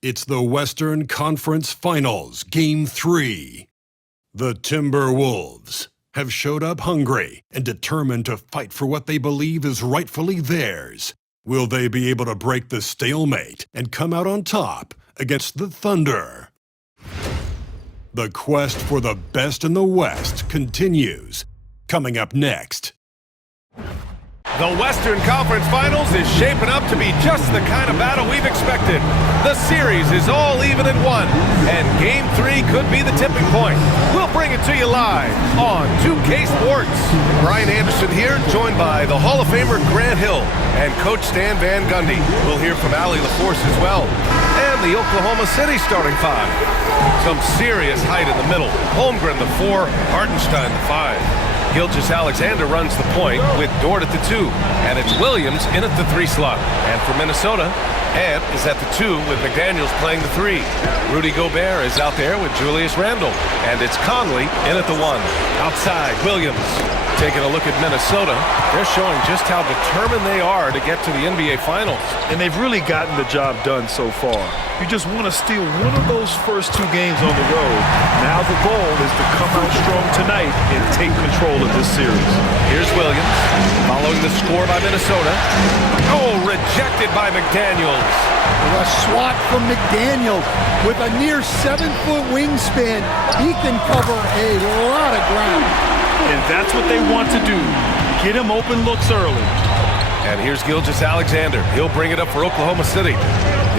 It's the Western Conference Finals, Game 3. The Timberwolves have showed up hungry and determined to fight for what they believe is rightfully theirs. Will they be able to break the stalemate and come out on top against the Thunder? The quest for the best in the West continues. Coming up next. The Western Conference Finals is shaping up to be just the kind of battle we've expected. The series is all even at 1, and Game 3 could be the tipping point. We'll bring it to you live on 2K Sports. Brian Anderson here, joined by the Hall of Famer Grant Hill and Coach Stan Van Gundy. We'll hear from Allie LaForce as well. And the Oklahoma City starting 5. Some serious height in the middle. Holmgren the 4, Hartenstein the 5. Gilgeous-Alexander runs the point with Dort at the 2, and it's Williams in at the 3 slot. And for Minnesota, Ant is at the 2 with McDaniels playing the 3. Rudy Gobert is out there with Julius Randle, and it's Conley in at the 1. Outside, Williams. Taking a look at Minnesota, they're showing just how determined they are to get to the NBA Finals. And they've really gotten the job done so far. You just want to steal one of those first 2 games on the road. Now the goal is to come out strong tonight and take control of this series. Here's Williams, following the score by Minnesota. Oh, rejected by McDaniels. A swat from McDaniels with a near 7-foot wingspan. He can cover a lot of ground. And that's what they want to do. Get him open looks early. And here's Gilgeous-Alexander. He'll bring it up for Oklahoma City.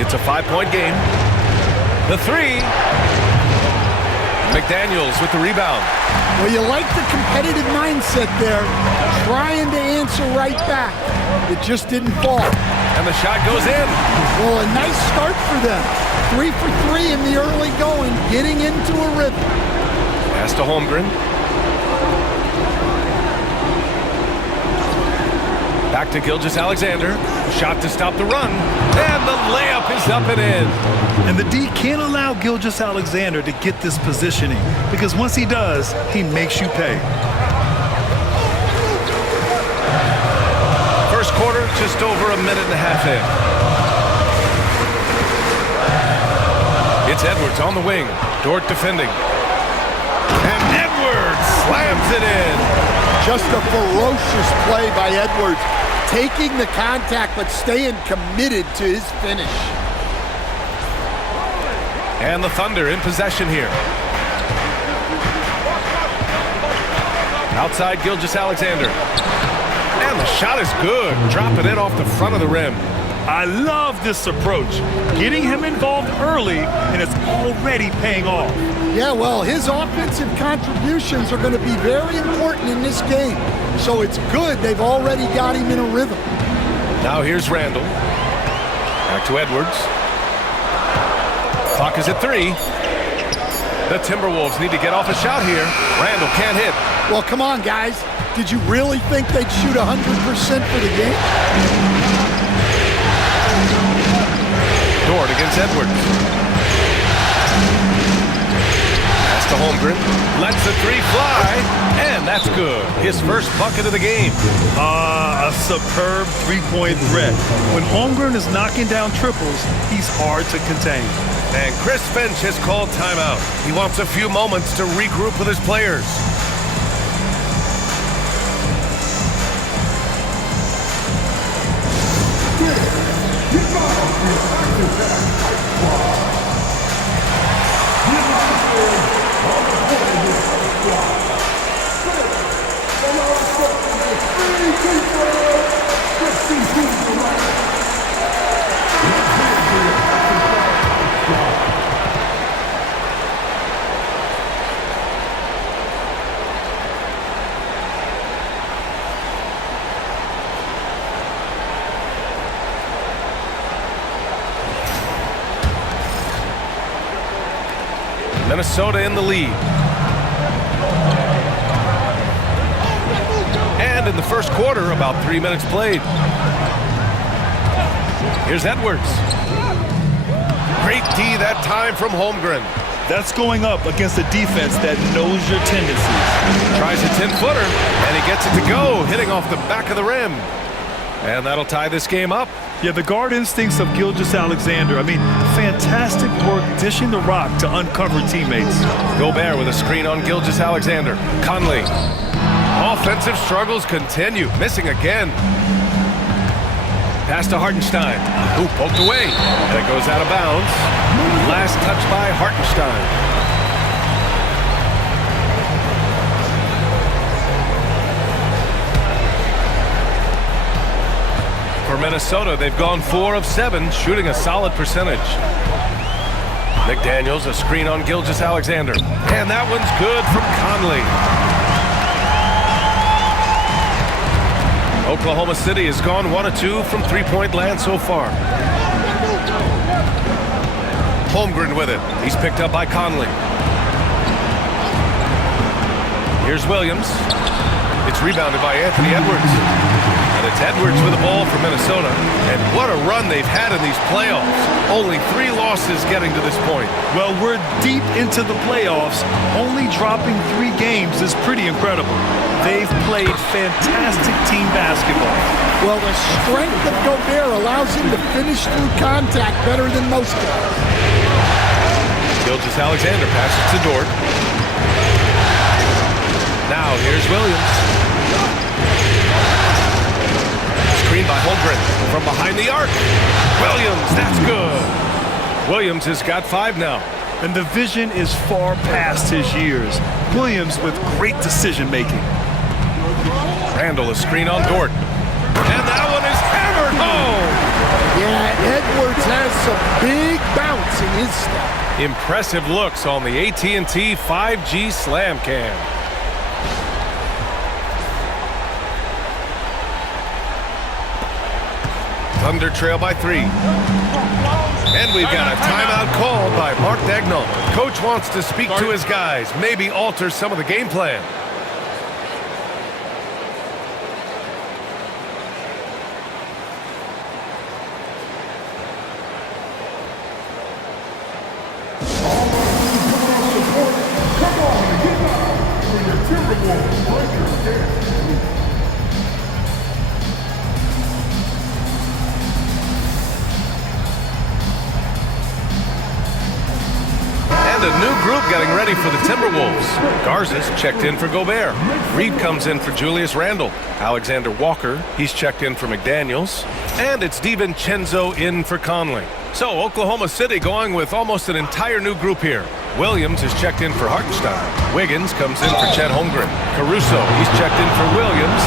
It's a 5-point game. The 3. McDaniels with the rebound. Well, you like the competitive mindset there, trying to answer right back. It just didn't fall. And the shot goes in. Well, a nice start for them. 3 for 3 in the early going, getting into a rhythm. Pass to Holmgren. Back to Gilgeous-Alexander. Shot to stop the run. And the layup is up and in. And the D can't allow Gilgeous-Alexander to get this positioning, because once he does, he makes you pay. First quarter, just over a minute and a half in. It's Edwards on the wing. Dort defending. And Edwards slams it in. Just a ferocious play by Edwards. Taking the contact, but staying committed to his finish. And the Thunder in possession here. Outside Gilgeous-Alexander. And the shot is good. Dropping it off the front of the rim. I love this approach. Getting him involved early, and it's already paying off. Yeah, well, his offensive contributions are going to be very important in this game. So it's good they've already got him in a rhythm. Now here's Randle. Back to Edwards. Clock is at 3. The Timberwolves need to get off a shot here. Randle can't hit. Well, come on, guys. Did you really think they'd shoot 100% for the game? Dort against Edwards. Pass to Holmgren. Lets the 3 fly, and that's good. His first bucket of the game. A superb 3-point threat. When Holmgren is knocking down triples, he's hard to contain. And Chris Finch has called timeout. He wants a few moments to regroup with his players. Minnesota in the lead. And in the first quarter, about 3 minutes played. Here's Edwards. Great D that time from Holmgren. That's going up against a defense that knows your tendencies. Tries a 10-footer, and he gets it to go, hitting off the back of the rim. And that'll tie this game up. Yeah, the guard instincts of Gilgeous-Alexander. I mean, fantastic work dishing the rock to uncover teammates. Gobert with a screen on Gilgeous-Alexander. Conley. Offensive struggles continue. Missing again. Pass to Hartenstein. Who poked away. And it goes out of bounds. Last touch by Hartenstein. For Minnesota, they've gone 4 of 7, shooting a solid percentage. McDaniels, a screen on Gilgeous-Alexander. And that one's good from Conley. Oklahoma City has gone 1 of 2 from three-point land so far. Holmgren with it. He's picked up by Conley. Here's Williams. It's rebounded by Anthony Edwards. And it's Edwards with the ball for Minnesota. And what a run they've had in these playoffs. Only 3 losses getting to this point. Well, we're deep into the playoffs. Only dropping 3 games is pretty incredible. They've played fantastic team basketball. Well, the strength of Gobert allows him to finish through contact better than most guys. Gilgeous-Alexander passes to Dort. Now here's Williams. Screen by Holmgren from behind the arc. Williams, that's good. Williams has got 5 now. And the vision is far past his years. Williams with great decision-making. Randall, a screen on Dort. And that one is hammered home. Yeah, Edwards has some big bounce in his step. Impressive looks on the AT&T 5G Slam Cam. Thunder trail by 3. And we've got a timeout called by Mark Daigneault. Coach wants to speak to his guys, maybe alter some of the game plan. And a new group getting ready for the Timberwolves. Garza's checked in for Gobert. Reed comes in for Julius Randle. Alexander Walker, he's checked in for McDaniels. And it's DiVincenzo in for Conley. So Oklahoma City going with almost an entire new group here. Williams is checked in for Hartenstein. Wiggins comes in for Chet Holmgren. Caruso, he's checked in for Williams.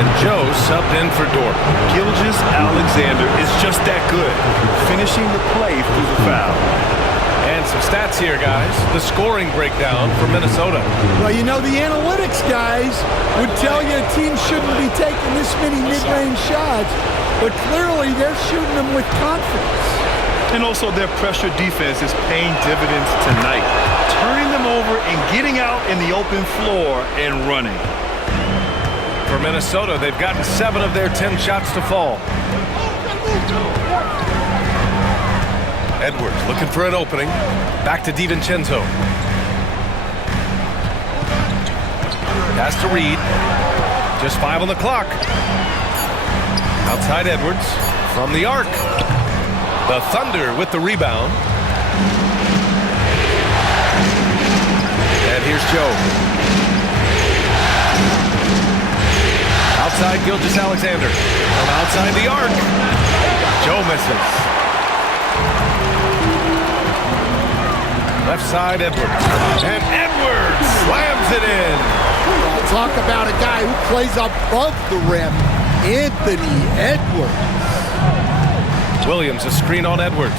And Joe subbed in for Dort. Gilgeous-Alexander is just that good, finishing the play through the foul. And some stats here, guys. The scoring breakdown for Minnesota. Well, you know, the analytics guys would tell you a team shouldn't be taking this many mid-range shots, but clearly they're shooting them with confidence. And also their pressure defense is paying dividends tonight, turning them over and getting out in the open floor and running. For Minnesota, they've gotten 7 of their 10 shots to fall. Edwards looking for an opening. Back to DiVincenzo. Pass to Reed. Just 5 on the clock. Outside Edwards from the arc. The Thunder with the rebound. And here's Joe. Outside Gilgeous-Alexander. From outside the arc. Joe misses. Left side, Edwards. And Edwards slams it in. Well, talk about a guy who plays above the rim, Anthony Edwards. Williams, a screen on Edwards.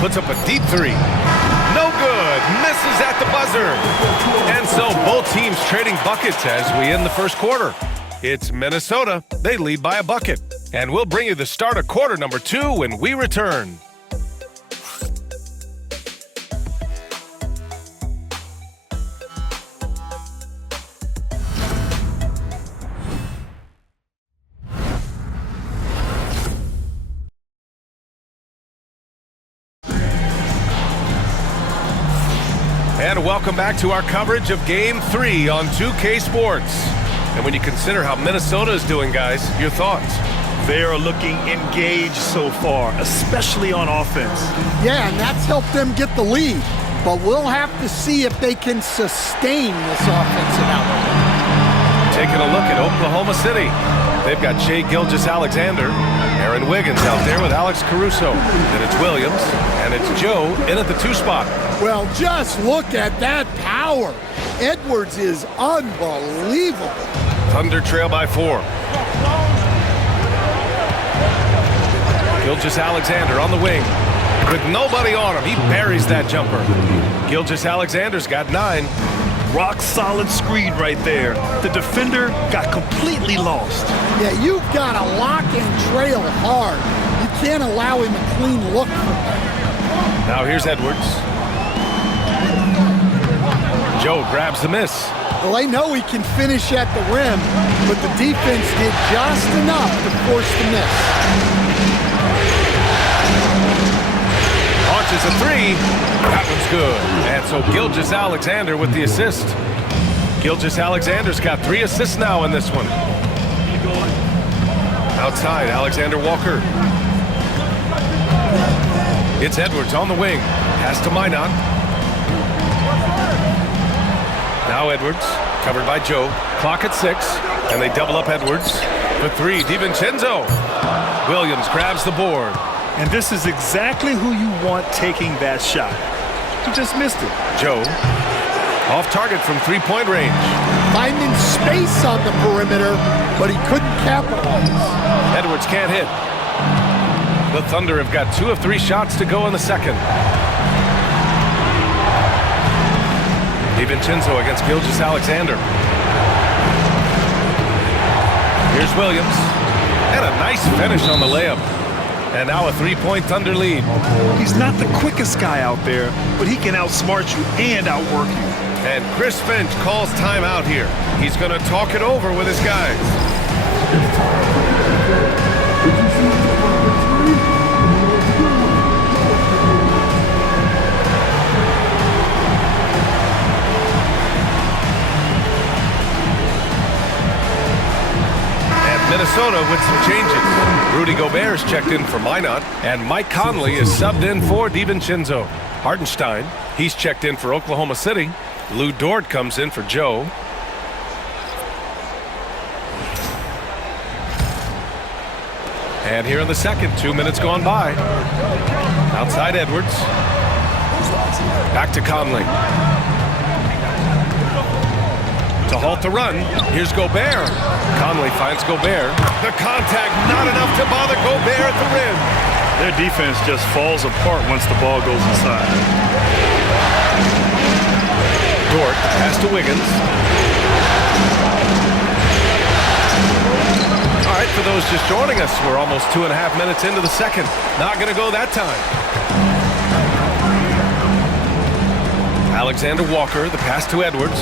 Puts up a deep 3. No good. Misses at the buzzer. And so both teams trading buckets as we end the first quarter. It's Minnesota. They lead by a bucket. And we'll bring you the start of quarter number 2 when we return. And welcome back to our coverage of Game 3 on 2K Sports. And when you consider how Minnesota is doing, guys, your thoughts? They are looking engaged so far, especially on offense. Yeah, and that's helped them get the lead. But we'll have to see if they can sustain this offensive output. Taking a look at Oklahoma City. They've got Shai Gilgeous-Alexander, Aaron Wiggins out there with Alex Caruso. Then it's Williams, and it's Joe in at the 2 spot. Well, just look at that power. Edwards is unbelievable. Thunder trail by 4. Gilgeous-Alexander on the wing. With nobody on him, he buries that jumper. Gilgeous-Alexander's got 9. Rock solid screen right there. The defender got completely lost. Yeah, you've got to lock and trail hard. You can't allow him a clean look from that. Now here's Edwards. Joe grabs the miss. Well, they know he can finish at the rim, but the defense did just enough to force the miss. Launches a 3. That one's good. And so Gilgeous-Alexander with the assist. Gilgeous-Alexander's got 3 assists now in this one. Outside, Alexander Walker. It's Edwards on the wing. Pass to Minot. Now Edwards, covered by Joe. Clock at 6, and they double up Edwards. For 3, DiVincenzo. Williams grabs the board. And this is exactly who you want taking that shot. He just missed it. Joe, off target from 3-point range. Finding space on the perimeter, but he couldn't capitalize. Edwards can't hit. The Thunder have got 2 of 3 shots to go in the second. DiVincenzo against Gilgeous-Alexander. Here's Williams. And a nice finish on the layup. And now a 3-point Thunder lead. He's not the quickest guy out there, but he can outsmart you and outwork you. And Chris Finch calls timeout here. He's going to talk it over with his guys. Minnesota with some changes. Rudy Gobert's checked in for Minot, and Mike Conley is subbed in for DiVincenzo. Hartenstein, he's checked in for Oklahoma City. Lou Dort comes in for Joe. And here in the second, 2 minutes gone by. Outside Edwards. Back to Conley. To halt the run, here's Gobert. Conley finds Gobert. The contact not enough to bother Gobert at the rim. Their defense just falls apart once the ball goes inside. Dort, pass to Wiggins. All right, for those just joining us, we're almost 2.5 minutes into the second. Not going to go that time. Alexander Walker, the pass to Edwards.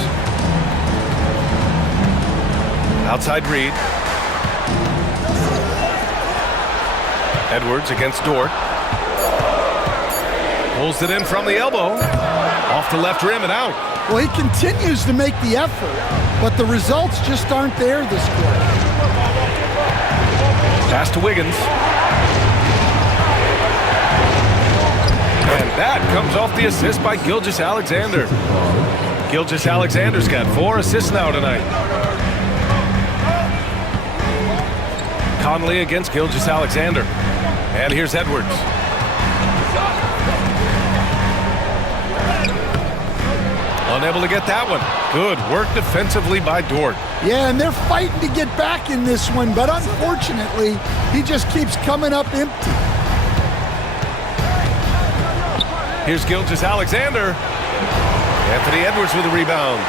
Outside Reed. Edwards against Dort. Pulls it in from the elbow. Off the left rim and out. Well, he continues to make the effort, but the results just aren't there this quarter. Pass to Wiggins. And that comes off the assist by Gilgeous-Alexander. Gilgeous-Alexander's got 4 assists now tonight. Conley against Gilgeous-Alexander. And here's Edwards. Unable to get that one. Good work defensively by Dort. Yeah, and they're fighting to get back in this one, but unfortunately, he just keeps coming up empty. Here's Gilgeous-Alexander. Anthony Edwards with a rebound.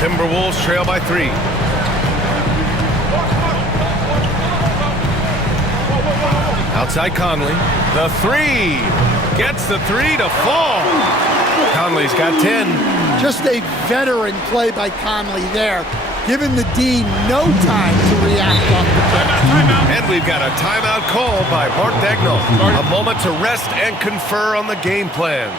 Timberwolves trail by 3. Outside Conley. The 3. Gets the 3 to fall. Conley's got 10. Just a veteran play by Conley there, giving the D no time to react off the bench. And we've got a timeout call by Mark Dagnall. A moment to rest and confer on the game plan.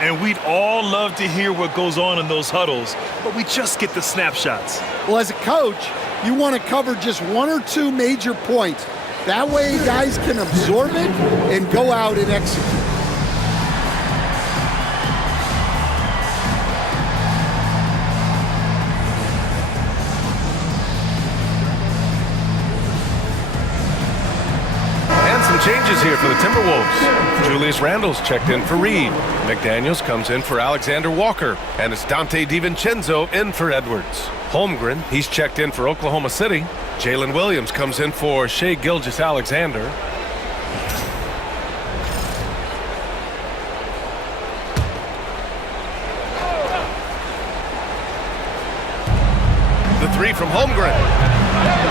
And we'd all love to hear what goes on in those huddles, but we just get the snapshots. Well, as a coach, you want to cover just 1 or 2 major points. That way guys can absorb it and go out and execute. And some changes here for the Timberwolves. Julius Randle's checked in for Reed. McDaniels comes in for Alexander Walker. And it's Dante DiVincenzo in for Edwards. Holmgren, he's checked in for Oklahoma City. Jalen Williams comes in for Shai Gilgeous-Alexander. The three from Holmgren.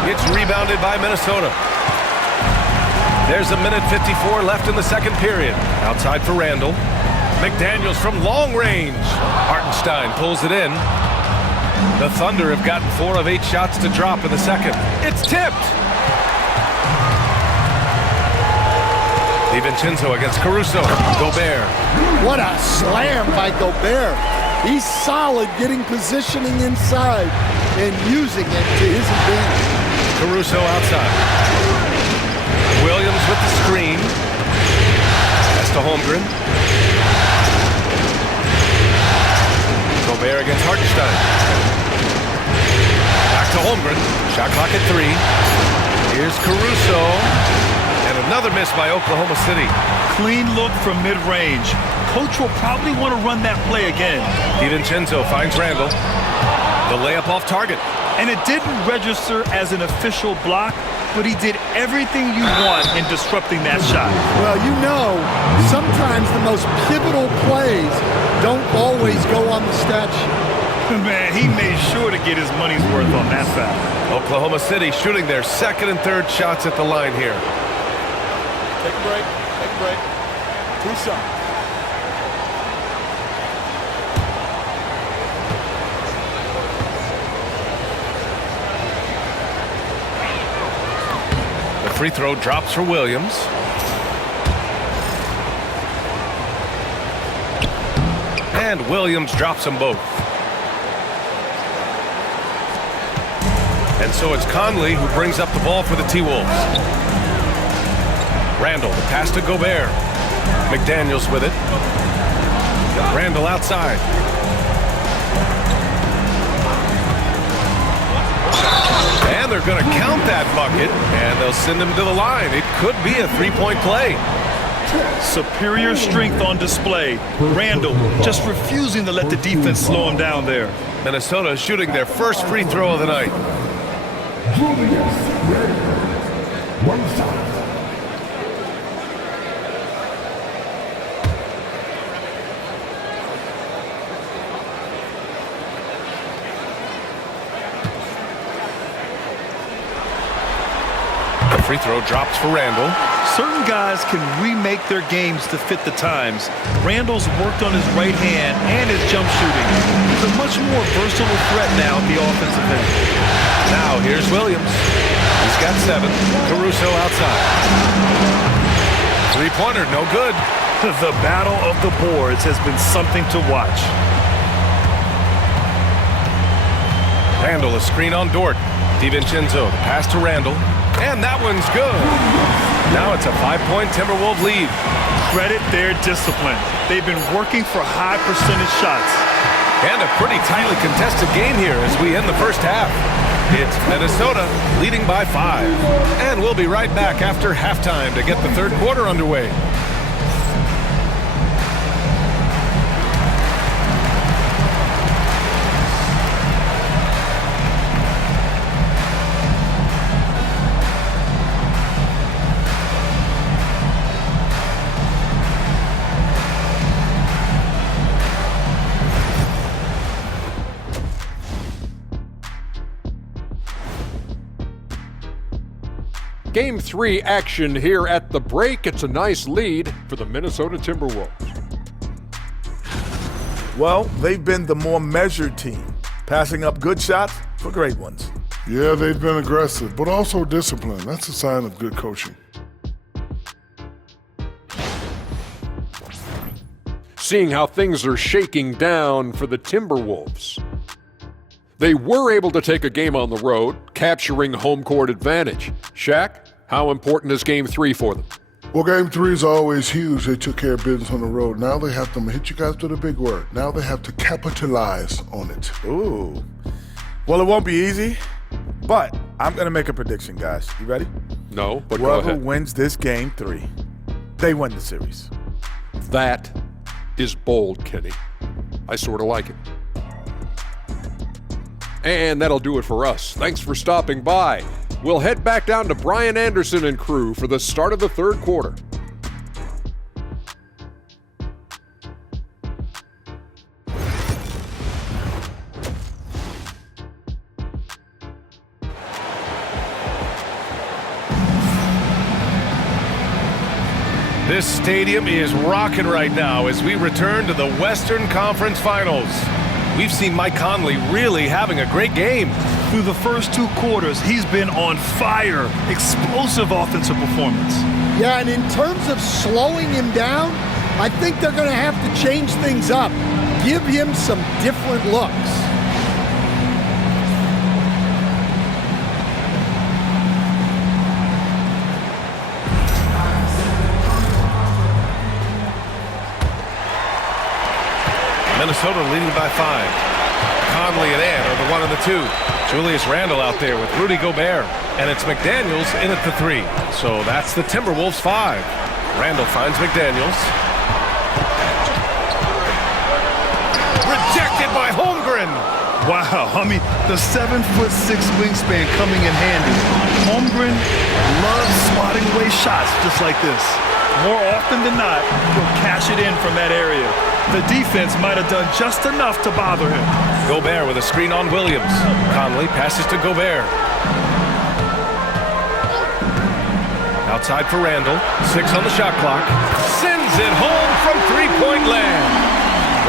It's rebounded by Minnesota. There's a minute 54 left in the second period. Outside for Randle. McDaniels from long range. Hartenstein pulls it in. The Thunder have gotten 4 of 8 shots to drop in the second. It's tipped. DiVincenzo against Caruso. Gobert. What a slam by Gobert. He's solid getting positioning inside and using it to his advantage. Caruso outside. Williams with the screen. That's to Holmgren. Gobert against Hartenstein. Back to Holmgren. Shot clock at 3. Here's Caruso. And another miss by Oklahoma City. Clean look from mid-range. Coach will probably want to run that play again. DiVincenzo finds Randle. The layup off target. And it didn't register as an official block, but he did everything you want in disrupting that shot. Well, you know, sometimes the most pivotal plays don't always go on the stat sheet. Man, he made sure to get his money's worth on that foul. Oklahoma City shooting their second and third shots at the line here. Take a break. Take a break. 2 shots. The free throw drops for Williams. And Williams drops them both. And so it's Conley who brings up the ball for the T-Wolves. Randle, the pass to Gobert. McDaniels with it. Randle outside. And they're going to count that bucket, and they'll send him to the line. It could be a three-point play. Superior strength on display. Randle just refusing to let the defense slow him down there. Minnesota shooting their first free throw of the night. One shot. The free throw drops for Randle. Certain guys can remake their games to fit the times. Randle's worked on his right hand and his jump shooting. He's a much more versatile threat now at the offensive end. Now here's Williams. He's got 7. Caruso outside. Three-pointer, no good. The battle of the boards has been something to watch. Randle, a screen on Dort. DiVincenzo, the pass to Randle. And that one's good. Now it's a 5-point Timberwolves lead. Credit their discipline. They've been working for high percentage shots. And a pretty tightly contested game here as we end the first half. It's Minnesota leading by 5. And we'll be right back after halftime to get the third quarter underway. Game 3 action here at the break. It's a nice lead for the Minnesota Timberwolves. Well, they've been the more measured team, passing up good shots for great ones. Yeah, they've been aggressive, but also disciplined. That's a sign of good coaching. Seeing how things are shaking down for the Timberwolves. They were able to take a game on the road, capturing home court advantage. Shaq, How important is Game 3 for them? Well, Game 3 is always huge. They took care of business on the road. Now they have to hit you guys with a big word. Now they have to capitalize on it. Ooh. Well, it won't be easy, but I'm going to make a prediction, guys. You ready? No, but go Whoever ahead. wins this Game 3, they win the series. That is bold, Kenny. I sort of like it. And that'll do it for us. Thanks for stopping by. We'll head back down to Brian Anderson and crew for the start of the third quarter. This stadium is rocking right now as we return to the Western Conference Finals. We've seen Mike Conley really having a great game. Through the first 2 quarters, he's been on fire. Explosive offensive performance. Yeah, and in terms of slowing him down, I think they're going to have to change things up. Give him some different looks. Minnesota leading by 5. Conley and Ant are the 1 and the 2. Julius Randle out there with Rudy Gobert. And it's McDaniels in at the 3. So that's the Timberwolves 5. Randle finds McDaniels. Rejected by Holmgren. Wow, I mean, the 7'6" wingspan coming in handy. Holmgren loves swatting away shots just like this. More often than not, he'll cash it in from that area. The defense might have done just enough to bother him. Gobert with a screen on Williams. Conley passes to Gobert. Outside for Randle. 6 on the shot clock. Sends it home from three-point land.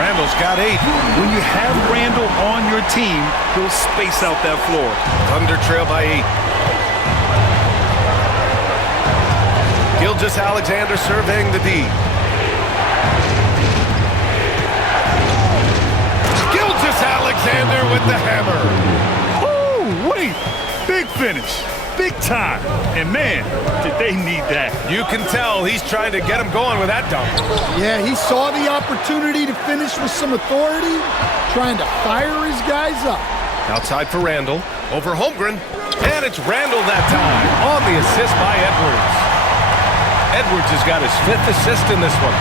Randle's got 8. When you have Randle on your team, he'll space out that floor. Thunder trail by 8. Gilgeous-Alexander surveying the D. Gilgeous-Alexander with the hammer. Oh, wait. Big finish. Big time. And man, did they need that. You can tell he's trying to get him going with that dunk. Yeah, he saw the opportunity to finish with some authority, trying to fire his guys up. Outside for Randle. Over Holmgren. And it's Randle that time on the assist by Edwards. Edwards has got his 5th assist in this one.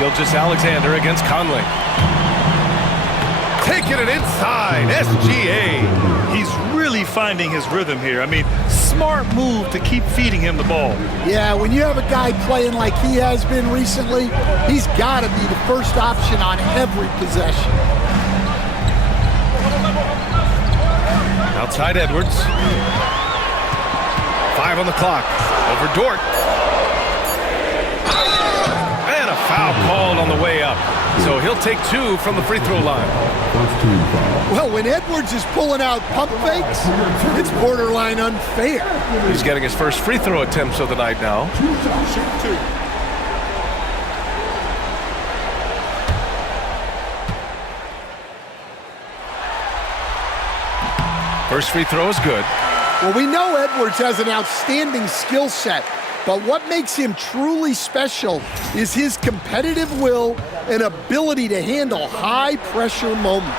Gilgeous-Alexander against Conley. Taking it inside, SGA. He's really finding his rhythm here. I mean, smart move to keep feeding him the ball. Yeah, when you have a guy playing like he has been recently, he's got to be the first option on every possession. Outside Edwards. 5 on the clock. Over Dort. And a foul called on the way up. So he'll take 2 from the free throw line. Well, when Edwards is pulling out pump fakes, it's borderline unfair. He's getting his first free throw attempts of the night now. First free throw is good. Well, we know Edwards has an outstanding skill set, but what makes him truly special is his competitive will and ability to handle high-pressure moments.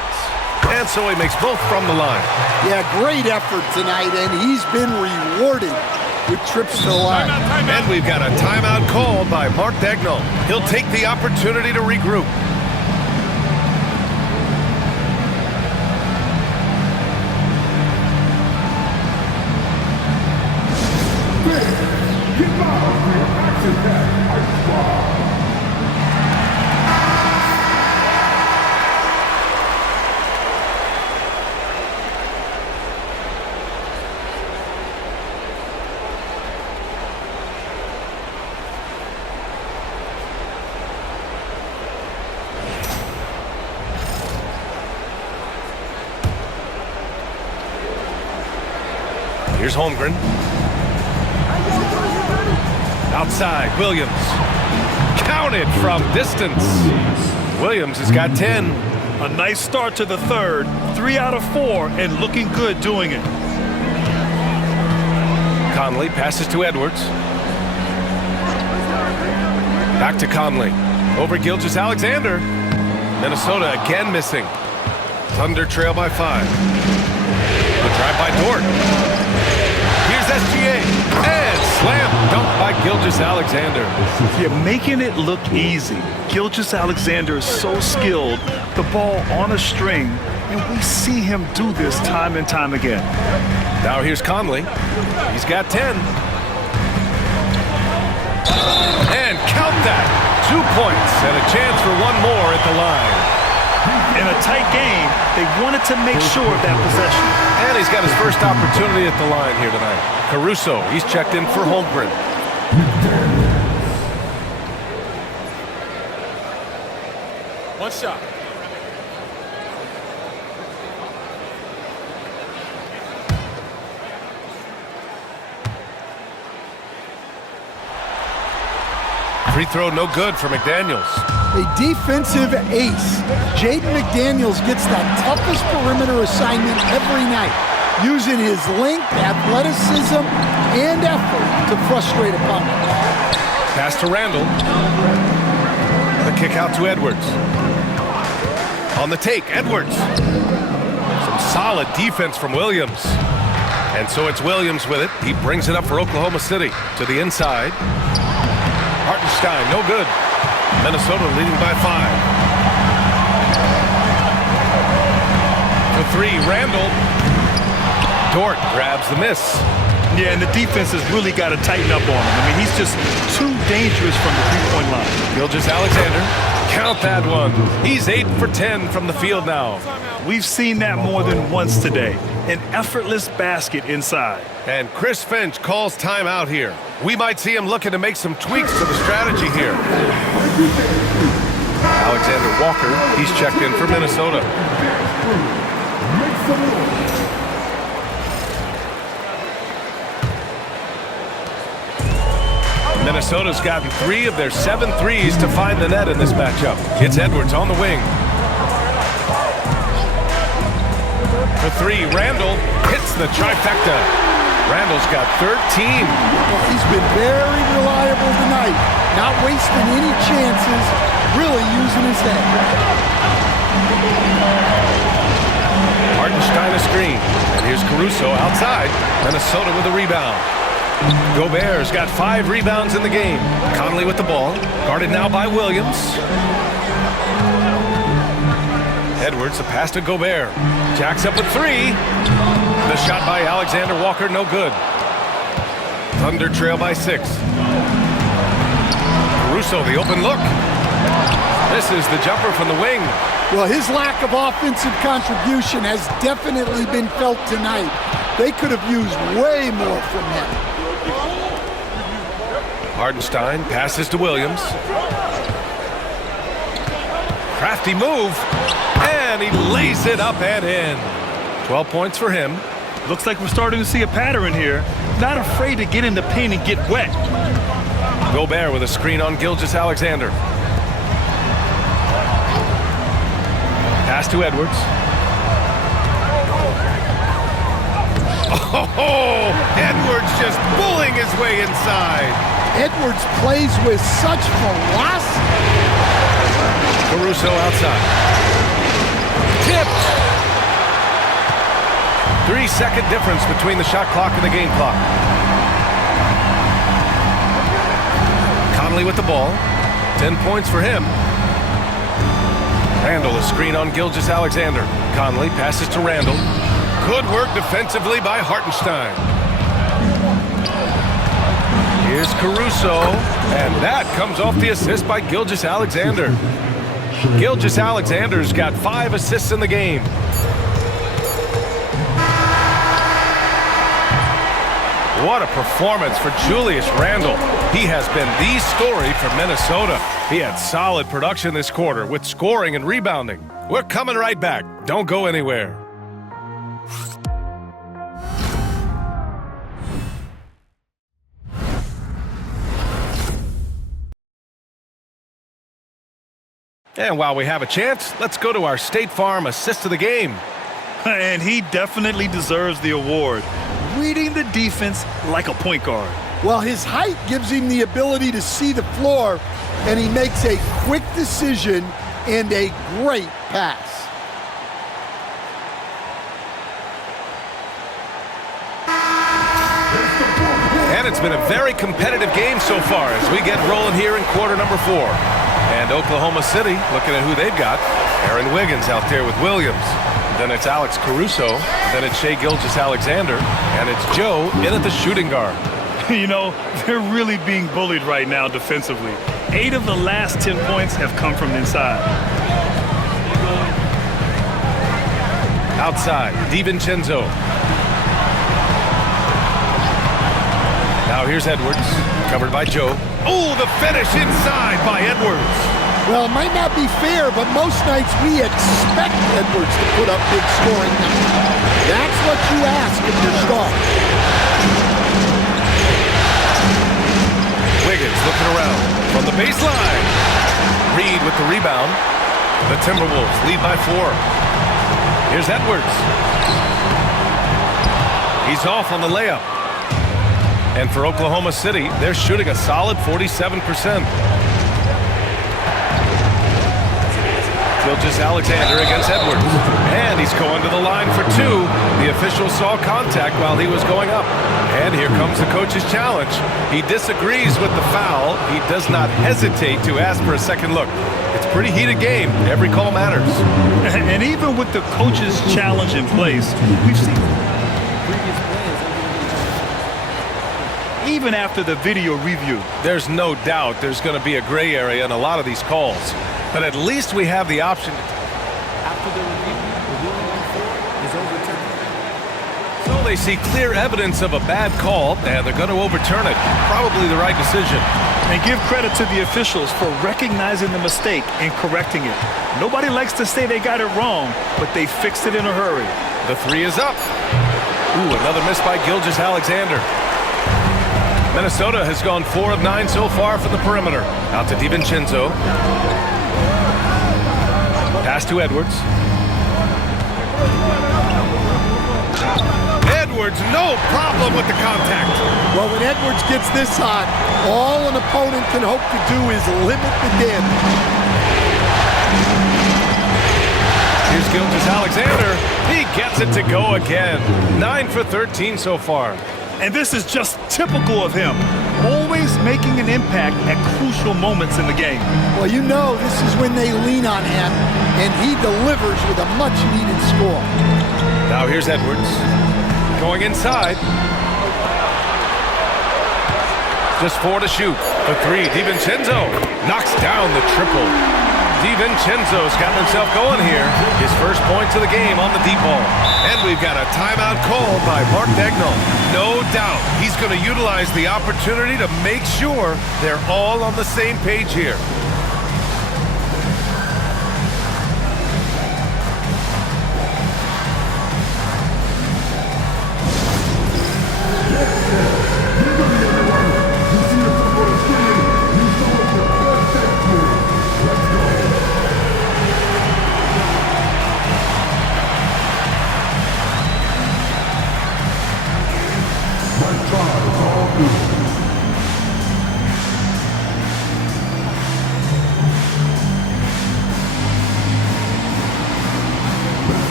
And so he makes both from the line. Yeah, great effort tonight, and he's been rewarded with trips to the line. And we've got a timeout called by Mark Daigneault. He'll take the opportunity to regroup. Here's Holmgren. Outside, Williams. Counted from distance. Williams has got 10. A nice start to the third. 3 out of 4 and looking good doing it. Conley passes to Edwards. Back to Conley. Over Gilgeous-Alexander. Minnesota again missing. Thunder trail by 5. The drive by Dort. Here's SGA. And slam dunk by Gilgeous-Alexander. You're making it look easy. Gilgeous-Alexander is so skilled. The ball on a string, and we see him do this time and time again. Now here's Conley. He's got 10. And count that. 2 points and a chance for one more at the line. In a tight game, they wanted to make sure of that possession. And he's got his first opportunity at the line here tonight. Caruso, he's checked in for Holmgren. One shot. Free throw no good for McDaniels. A defensive ace. Jaden McDaniels gets that toughest perimeter assignment every night, using his length, athleticism, and effort to frustrate opponents. Pass to Randall. The kick out to Edwards. On the take, Edwards. Some solid defense from Williams. And so it's Williams with it. He brings it up for Oklahoma City to the inside. Hartenstein, no good. Minnesota leading by 5. For 3, Randall. Dort grabs the miss. Yeah, and the defense has really got to tighten up on him. I mean, he's just too dangerous from the three-point line. Gilgeous-Alexander, count that one. He's 8 for 10 from the field now. We've seen that more than once today. An effortless basket inside. And Chris Finch calls timeout here. We might see him looking to make some tweaks to the strategy here. Alexander Walker, he's checked in for Minnesota. Minnesota's gotten 3 of their 7 threes to find the net in this matchup. It's Edwards on the wing. For 3, Randall hits the trifecta. Randall's got 13. Well, he's been very reliable tonight, not wasting any chances, really using his head. Hartenstein a screen. And here's Caruso outside. Minnesota with a rebound. Gobert's got 5 rebounds in the game. Conley with the ball. Guarded now by Williams. Edwards, a pass to Gobert. Jacks up with 3. The shot by Alexander Walker, no good. Thunder trail by 6. Caruso, the open look. Misses the jumper from the wing. Well, his lack of offensive contribution has definitely been felt tonight. They could have used way more from him. Hartenstein passes to Williams. Crafty move. And he lays it up and in. 12 points for him. Looks like we're starting to see a pattern here. Not afraid to get in the paint and get wet. Gobert with a screen on Gilgeous-Alexander. Pass to Edwards. Oh, Edwards just bullying his way inside. Edwards plays with such velocity. Caruso outside. Tipped. 3-second difference between the shot clock and the game clock. Conley with the ball. 10 points for him. Randall a screen on Gilgeous-Alexander. Conley passes to Randall. Good work defensively by Hartenstein. Here's Caruso. And that comes off the assist by Gilgeous-Alexander. Gilgeous-Alexander's got 5 assists in the game. What a performance for Julius Randle. He has been the story for Minnesota. He had solid production this quarter with scoring and rebounding. We're coming right back. Don't go anywhere. And while we have a chance, let's go to our State Farm assist of the game. And he definitely deserves the award. reading the defense like a point guard. Well, his height gives him the ability to see the floor, and he makes a quick decision and a great pass. And it's been a very competitive game so far as we get rolling here in quarter number 4. And Oklahoma City, looking at who they've got, Aaron Wiggins out there with Williams. Then it's Alex Caruso. Then it's Shai Gilgeous-Alexander. And it's Joe in at the shooting guard. You know, they're really being bullied right now defensively. 8 of the last 10 points have come from inside. Outside, DiVincenzo. Now here's Edwards, covered by Joe. Oh, the finish inside by Edwards. Well, it might not be fair, but most nights we expect Edwards to put up big scoring numbers. That's what you ask of your star. Wiggins looking around from the baseline. Reed with the rebound. The Timberwolves lead by 4. Here's Edwards. He's off on the layup. And for Oklahoma City, they're shooting a solid 47%. Gilgeous-Alexander against Edwards. And he's going to the line for 2. The official saw contact while he was going up. And here comes the coach's challenge. He disagrees with the foul. He does not hesitate to ask for a second look. It's a pretty heated game. Every call matters. And even with the coach's challenge in place, we've seen previous players. Even after the video review, there's no doubt there's going to be a gray area in a lot of these calls. But at least we have the option. After the review, the ruling on 4 is overturned. So they see clear evidence of a bad call, and they're going to overturn it. Probably the right decision. And give credit to the officials for recognizing the mistake and correcting it. Nobody likes to say they got it wrong, but they fixed it in a hurry. The 3 is up. Ooh, another miss by Gilgeous-Alexander. Minnesota has gone 4 of 9 so far from the perimeter. Out to DiVincenzo. Pass to Edwards. Edwards, no problem with the contact. Well, when Edwards gets this hot, all an opponent can hope to do is limit the damage. Here's Gilgeous-Alexander. He gets it to go again. 9 for 13 so far. And this is just typical of him, always making an impact at crucial moments in the game. Well, you know this is when they lean on him, and he delivers with a much-needed score. Now here's Edwards, going inside. Just 4 to shoot. For 3, DiVincenzo knocks down the triple. DiVincenzo's got himself going here. His first points of the game on the deep ball. And we've got a timeout called by Mark Dagnall. No doubt he's going to utilize the opportunity to make sure they're all on the same page here.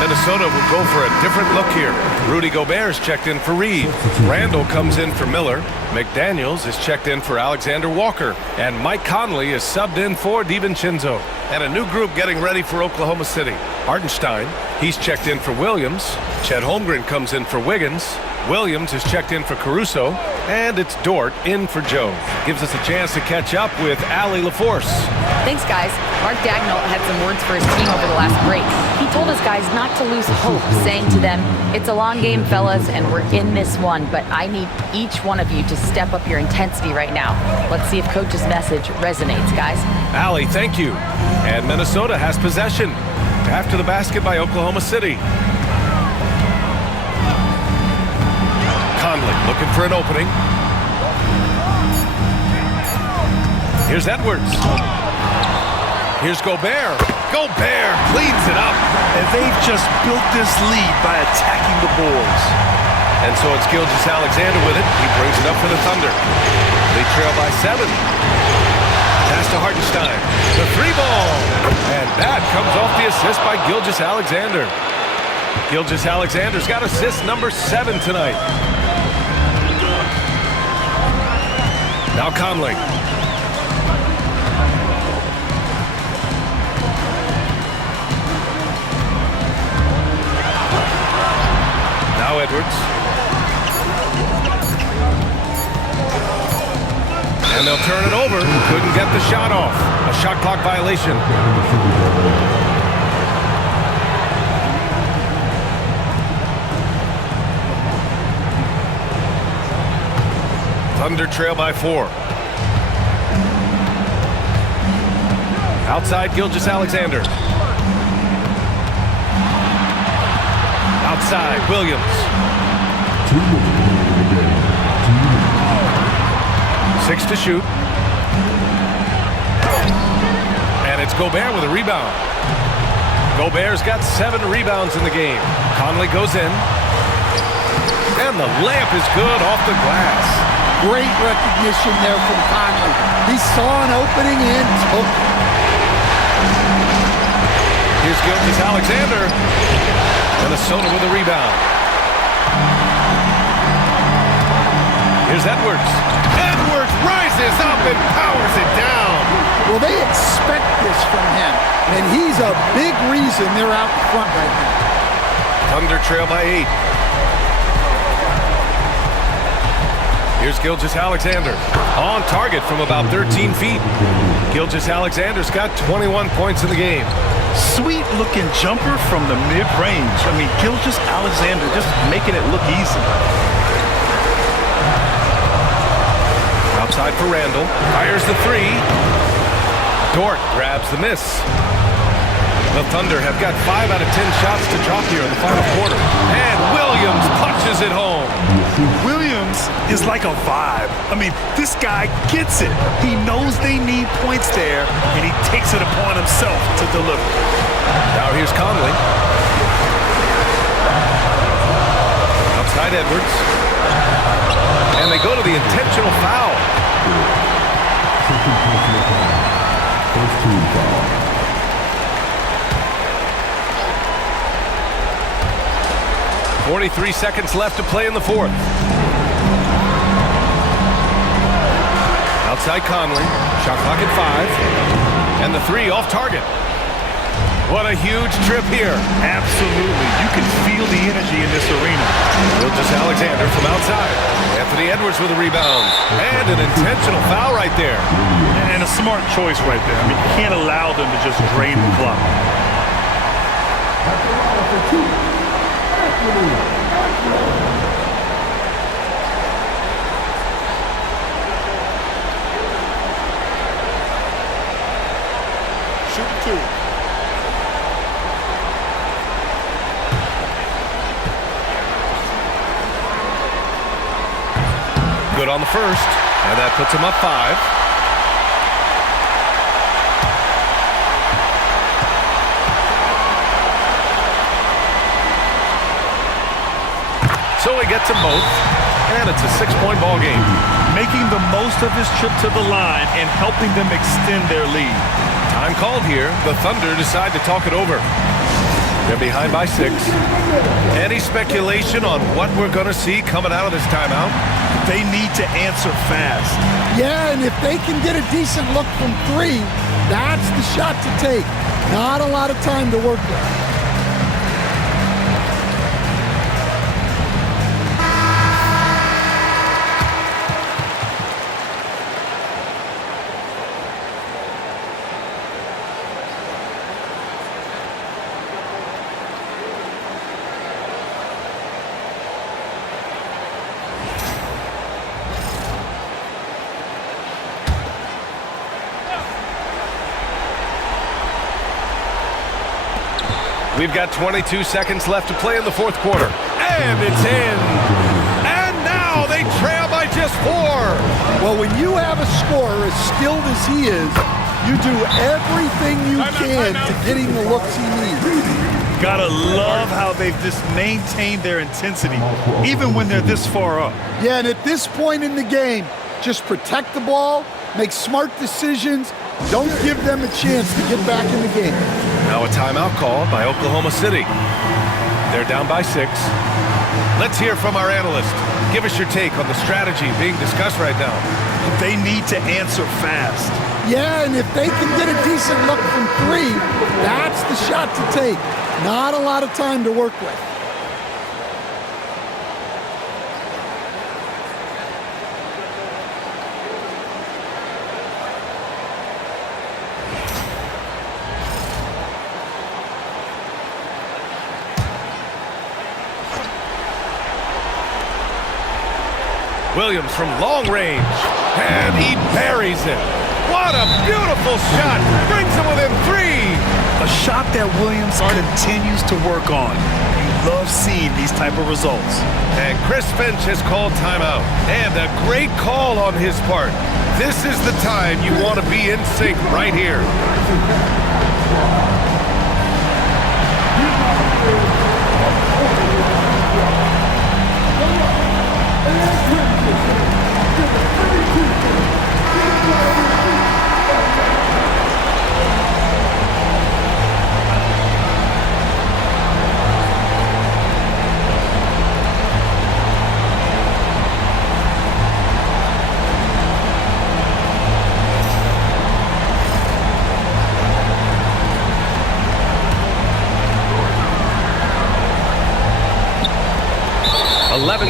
Minnesota will go for a different look here. Rudy Gobert's checked in for Reed. Randall comes in for Miller. McDaniels is checked in for Alexander Walker. And Mike Conley is subbed in for DiVincenzo. And a new group getting ready for Oklahoma City. Hartenstein, he's checked in for Williams. Chet Holmgren comes in for Wiggins. Williams is checked in for Caruso. And it's Dort in for Joe. Gives us a chance to catch up with Allie LaForce. Thanks, guys. Mark Dagnall had some words for his team over the last break. He told his guys not to lose hope, saying to them, "It's a long game, fellas, and we're in this one, but I need each one of you to step up your intensity right now." Let's see if Coach's message resonates, guys. Allie, thank you. And Minnesota has possession after the basket by Oklahoma City. Conley looking for an opening. Here's Edwards. Here's Gobert. Gobert cleans it up. And they've just built this lead by attacking the boards. And so it's Gilgeous-Alexander with it. He brings it up for the Thunder. They trail by 7. Pass to Hartenstein. The 3-ball. And that comes off the assist by Gilgeous-Alexander. Gilgeous-Alexander's got assist number 7 tonight. Now Conley. Now Edwards. And they'll turn it over. Couldn't get the shot off. A shot clock violation. Thunder trail by 4. Outside Gilgeous-Alexander. Outside Williams. 6 to shoot. And it's Gobert with a rebound. Gobert's got 7 rebounds in the game. Conley goes in. And the layup is good off the glass. Great recognition there from Conley. He saw an opening and took it. Here's Gilgeous-Alexander. Minnesota with a rebound. Here's Edwards. Edwards rises up and powers it down. Well, they expect this from him, and he's a big reason they're out in front right now. Thunder trail by 8. Here's Gilgeous-Alexander. On target from about 13 feet. Gilgeous-Alexander's got 21 points in the game. Sweet looking jumper from the mid-range. I mean, Gilgeous-Alexander just making it look easy. Outside for Randall. Fires the 3. Dort grabs the miss. The Thunder have got 5 out of 10 shots to drop here in the final quarter. And Williams punches it home. Williams is like a vibe. I mean, this guy gets it. He knows they need points there, and he takes it upon himself to deliver. Now here's Conley. Outside Edwards. And they go to the intentional foul. First team foul. 43 seconds left to play in the 4th. Outside Conley. Shot clock at 5. And the 3 off target. What a huge trip here. Absolutely. You can feel the energy in this arena. Gilgeous-Alexander from outside. Anthony Edwards with a rebound. And an intentional foul right there. And a smart choice right there. I mean, you can't allow them to just drain the clock. Shoot 2. Good on the first. And that puts him up 5. So he gets them both, and it's a 6-point ball game. Making the most of his trip to the line and helping them extend their lead. Time called here. The Thunder decide to talk it over. They're behind by 6. Any speculation on what we're going to see coming out of this timeout? They need to answer fast. Yeah, and if they can get a decent look from 3, that's the shot to take. Not a lot of time to work with. We've got 22 seconds left to play in the fourth quarter. And it's in. And now they trail by just 4. Well, when you have a scorer as skilled as he is, you do everything you can to get him the looks he needs. Gotta love how they've just maintained their intensity, even when they're this far up. Yeah, and at this point in the game, just protect the ball, make smart decisions, don't give them a chance to get back in the game. Now a timeout called by Oklahoma City. They're down by 6. Let's hear from our analyst. Give us your take on the strategy being discussed right now. They need to answer fast. Yeah, and if they can get a decent look from 3, that's the shot to take. Not a lot of time to work with. Williams from long range, and he buries it. What a beautiful shot. Brings him within 3. A shot that Williams continues to work on. You love seeing these type of results. And Chris Finch has called timeout. And a great call on his part. This is the time you want to be in sync right here.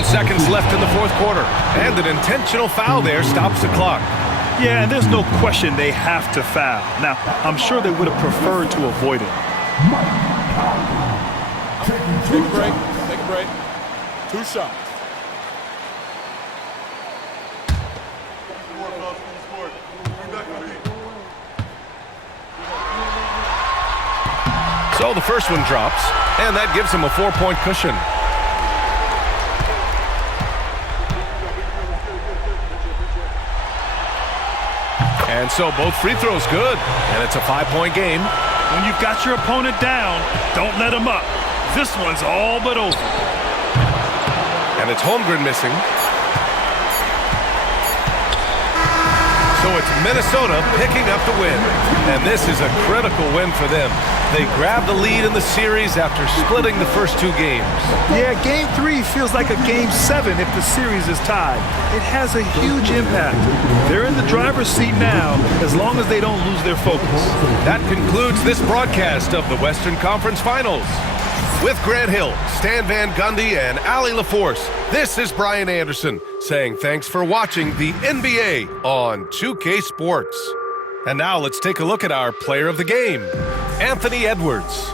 Seconds left in the fourth quarter, and an intentional foul there stops the clock. Yeah, and there's no question they have to foul. Now, I'm sure they would have preferred to avoid it. Take a break. Take a break. 2 shots. So the first one drops, and that gives them a 4-point cushion. And so both free throws good, and it's a 5-point game. When you've got your opponent down, don't let him up. This one's all but over. And it's Holmgren missing. So it's Minnesota picking up the win. And this is a critical win for them. They grab the lead in the series after splitting the first 2 games. Yeah, Game 3 feels like a Game 7 if the series is tied. It has a huge impact. They're in the driver's seat now as long as they don't lose their focus. That concludes this broadcast of the Western Conference Finals. With Grant Hill, Stan Van Gundy, and Allie LaForce, this is Brian Anderson saying thanks for watching the NBA on 2K Sports. And now let's take a look at our player of the game, Anthony Edwards.